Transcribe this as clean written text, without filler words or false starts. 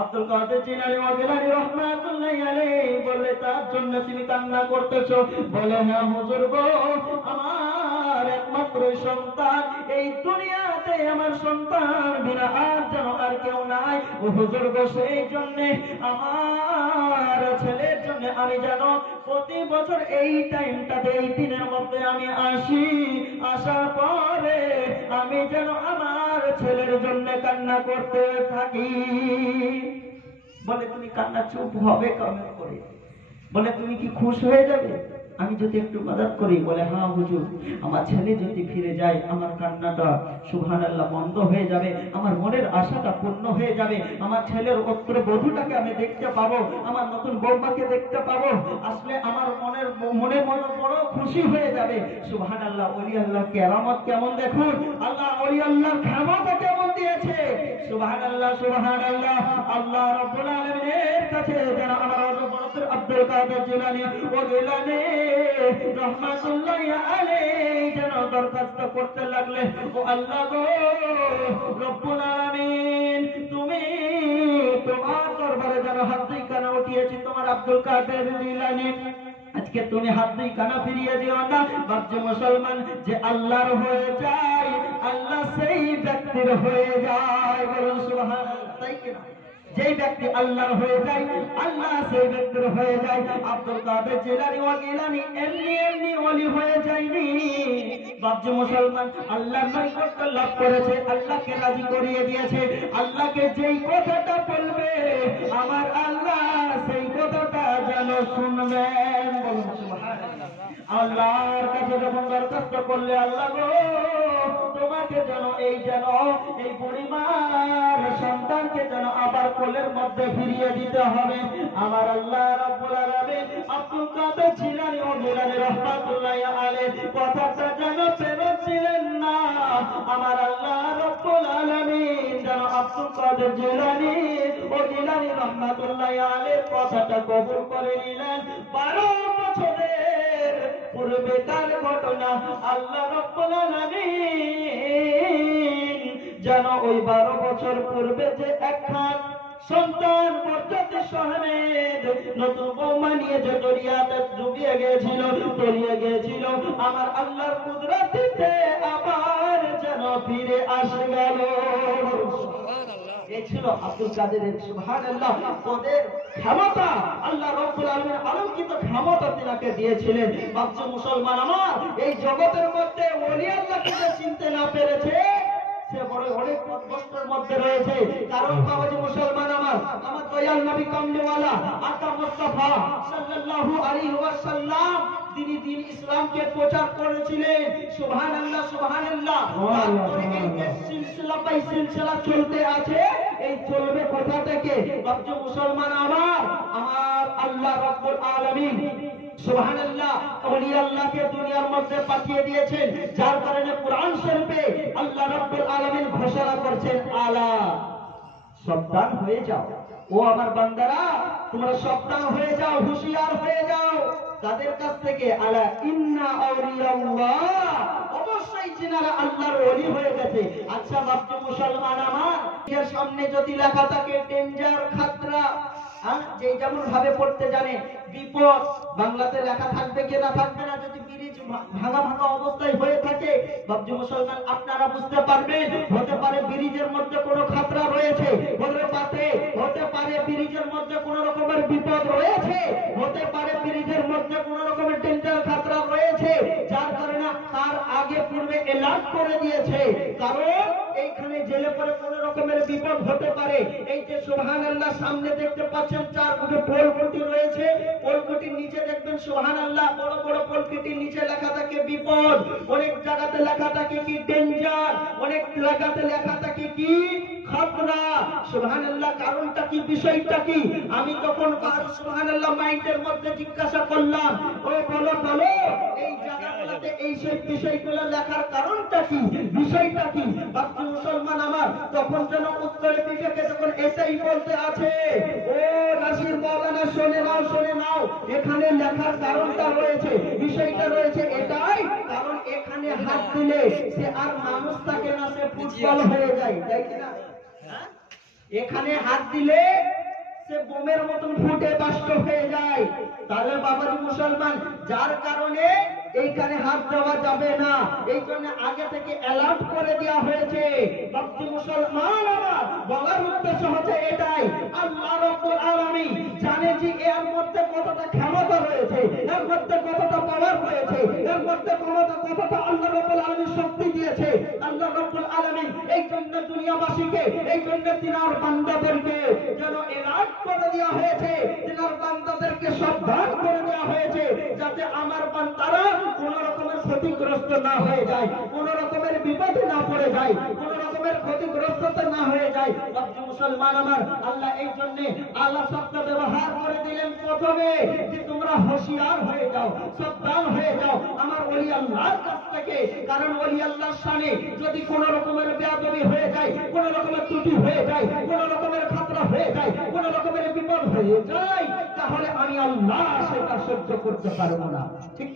আব্দুল কাদের জিলানী ওয়াগিলানী রাহমাতুল্লাহি আলাইহি বলে তার জন্য তুমি কান্না করতেছো? বলে না হুজুর গো, আমার একমাত্র সন্তান, এই দুনিয়াতে আমার সন্তান বিনা আর যেন আর কেউ নাই। ও হুজুর গো, সেই জন্য আমার ছেলের জন্য আমি যেন প্রতি বছর এই টাইমটাতে, এই দিনের মধ্যে আমি আসি, আসার পরে আমি যেন আমার ছেলের জন্য কান্না করতে থাকি। বলে তুমি কান্না চুপ হবে কেমন করে? বলে তুমি কি খুশ হয়ে যাবে আমি যদি একটু মাদত করি? বলে হ্যাঁ হুজুর, আমার ছেলে যদি ফিরে যায় আমার কান্নাটা সুবহানাল্লাহ বন্ধ হয়ে যাবে, আমার মনের আশাটা পূর্ণ হয়ে যাবে, আমার ছেলের উত্তরে বধূটাকে আমি দেখতে পাবো, আমার নতুন বৌমাকে দেখতে পাবো, আসলে আমার মনে বড় খুশি হয়ে যাবে। সুবহানাল্লাহ। ওলি আল্লাহ কেরামত কেমন দেখুন, আল্লাহ ওলি আল্লাহর ক্ষমতা কেমন দিয়েছে। সুবহানাল্লাহ সুবহানাল্লাহ। আল্লাহ রাব্বুল আলামিনের কাছে যেন আমার আব্দুল কাদের জিলানী ওয়াগিলানী রাহমাতুল্লাহি আলাইহি যেন দরখাস্ত করতে লাগলে, ও আল্লাহ গো রব্বুল আলামিন, তুমি তোমার দরবারে যেন হাত দুই কানা উঠিয়েছি তোমার আব্দুল কাদের জিলানী, আজকে তুমি হাত দুই কানা ফিরিয়ে দিও না। ভাবছে মুসলমান যে আল্লাহর হয়ে যায়, আল্লাহ সেই ব্যক্তির হয়ে যায়। বলুন সুবহানাল্লাহ। তাই কিনা? যেই ব্যক্তি আল্লাহর হয়ে যায়, আল্লাহ সেই ব্যক্তির হয়ে যায়। আব্দুল কাদের জিলানী ওয়াগিলানী এমনি ওলি হয়ে যায়নি। ভাবছে মুসলমান আল্লাহর নৈকট্য লাভ করেছে, আল্লাহকে রাজি করিয়ে দিয়েছে। আল্লাহকে যেই কথাটা বলবে আমার আল্লাহ সেই কথাটা যেন শুনবেন। বলুন সুবহানাল্লাহ। আল্লাহর কাছে যখন দরখাস্ত করলে, আল্লাহ গো তোমাকে যেন এই পরিবার সন্তানকে যেন আবার কোলের মধ্যে ফিরিয়ে দিতে হবে, আমার আল্লাহ রাব্বুল আলামিন আব্দুল কাদের জিলানী ওয়াগিলানী রাহমাতুল্লাহি আলাইহি কথাটা যেন ফেরত দিলেন না। আমার আল্লাহ রাব্বুল আলামিন যেন আব্দুল কাদের জিলানী ওয়াগিলানী রাহমাতুল্লাহি আলাইহি কথাটা কবুল করে নিলেন। 12 বছরের পূর্বেকার ঘটনা আল্লাহ রাব্বুল আলামিন যেন ওই 12 বছর পূর্বে যে একখান সন্তান পর্যন্ত সহমেদ নতুন বৌমা নিয়ে যে দরিয়াতে ডুবিয়ে গিয়েছিল, তলিয়ে গিয়েছিল, আমার আল্লাহর কুদরতিতে আবার যেন ফিরে আসে গেল। এই ছিল আব্দুল কাদেরের সুবহানাল্লাহ ওদের ক্ষমতা। আল্লাহ রাব্বুল আলামিন অলৌকিক ক্ষমতা তিনাকে দিয়েছিলেন। ভাবছে মুসলমান আমার, এই জগতের মধ্যে ওলি আল্লাহকে যে চিনতে না পেরেছে সে বড় অনেক কষ্টের মধ্যে রয়েছে। কারণ বাবাজি মুসলমান আমার দয়াল নবী কামলিওয়ালা আকা মুস্তাফা সাল্লাল্লাহু আলাইহি ওয়াসাল্লাম তিনি দ্বীন ইসলামকে প্রচার করেছিলেন। সুবহানাল্লাহ সুবহানাল্লাহ। তারপরে এই সিলসিলা বাই সিলসিলা চলতে আছে। এই চলবে কোথা থেকে? ভাবছে মুসলমান আমার আল্লাহ রাব্বুল আলামিন সুবহানাল্লাহ ওলি আল্লাহকে দুনিয়ার মধ্যে পাঠিয়ে দিয়েছেন, যার কারণে কুরআন শরীফে আল্লাহ রাব্বুল আলামিন ঘোষণা করছেন, আলা সাবধান হয়ে যাও, ও আমার বান্দারা তোমরা সাবধান হয়ে যাও, হুঁশিয়ার হয়ে যাও। তাদের কাছ থেকে আলা ইন্না আউলিয়াল্লাহ, অবশ্যই যিনারা আল্লাহর ওলি হয়ে গেছে। আচ্ছা ভাবছে মুসলমান আমার, এর সামনে যদি লেখা থাকে ডেঞ্জার, খাতরা, যে যেমন ভাবে পড়তে জানে, বিপদ, বাংলাতে লেখা থাকবে কি না থাকবে না? যদি ব্রিজ ভাঙা অবস্থায় হয়ে থাকে ভাবছে মুসলমান আপনারা বুঝতে পারবেন, হতে পারে ব্রিজের মধ্যে কোনো খাতরা রয়েছে, হতে পারে ব্রিজের মধ্যে কোনো রকমের বিপদ রয়েছে, হতে পারে ব্রিজের মধ্যে কোনো রকমের ডেঞ্জার খাতরা রয়েছে, যার কারণে তার আগে পূর্বে এলার্ট করে দিয়েছে। কারণ এইখানে জেলে পরে কোনো রকমের বিপদ হতে পারে। এই যে সুবহানাল্লাহ সামনে দেখতে পাচ্ছেন চারদিকে পোলকুটি রয়েছে, পোলকুটির নিচে দেখবেন সুবহানাল্লাহ বড় বড় পোলকুটির নিচে লেখা থাকে বিপদ, অনেক জায়গাতে লেখা থাকে কি ডেঞ্জার, অনেক জায়গাতে লেখা থাকে কি খাতরা। সুবহানাল্লাহ কারণটা কি, বিষয়টা কি? আমি তখন সুবহানাল্লাহ মাইন্ডের মধ্যে জিজ্ঞাসা করলাম, ও বলো এই জায়গাগুলোতে এই সব বিষয়গুলো লেখার কারণটা কি, বিষয়টা কি? বাকি মুসলমান আমার তখন যেন উত্তরে বিবেকে যখন এটাই বলতে আছে, ও নাসির মাওলানা শুনে নাও, এখানে লেখার কারণটা রয়েছে, বিষয়টা রয়েছে এটাই, কারণ এখানে হাত দিলে সে আর মানুষ থাকে না, সে ফুটবল হয়ে যায়, তাই কিনা? এখানে হাত দিলে সে বোমের মতন ফুটে বাষ্ট হয়ে যায়। তাহলে বাবাজি মুসলমান, যার কারণে এইখানে হাত দেওয়া যাবে না, এই জন্য আগে থেকে অ্যালার্ট করে দেওয়া হয়েছে। বাবাজি মুসলমান, আমার বলার উদ্দেশ্য হচ্ছে এটাই, আল্লাহ রাব্বুল আলামিন জানে যে এর মধ্যে কতটা ক্ষমতা রয়েছে, এর মধ্যে কতটা পাওয়ার রয়েছে, এর মধ্যে কতটা আল্লাহ রাব্বুল আলামিন শক্তি দিয়েছে। আল্লাহ রাব্বুল আলামিন এই জন্য দুনিয়াবাসীকে, এই জন্য তিনার বান্দাদেরকে যেন এলার্ট করে দেওয়া হয়েছে, তিনার বান্দাদেরকে সাবধান করে দেওয়া হয়েছে, যাতে আমার বান্দারা কোন রকমের ক্ষতিগ্রস্ত না হয়ে যায়, কোন রকমের বিপদে না পড়ে যায়, কোন রকমের ক্ষতিগ্রস্ততে না হয়ে যায়। বাবা মুসলমান আমার, আল্লাহ এই জন্য আল্লাহ শব্দ ব্যবহার করে দিলেন প্রথমে যে তোমরা হুঁশিয়ার হয়ে যাও, সাবধান হয়ে যাও আমার ওলি আল্লাহর কাছ থেকে। কারণ ওলি আল্লাহর শানে যদি কোন রকমের বেয়াদবি হয়ে যায়, কোন রকমের ত্রুটি হয়ে যায়, কোন রকমের খাতরা হয়ে যায়, কোন রকমের বিপদ হয়ে যায়, তাহলে আমি আল্লাহ সেটা সহ্য করতে পারবো না। ঠিক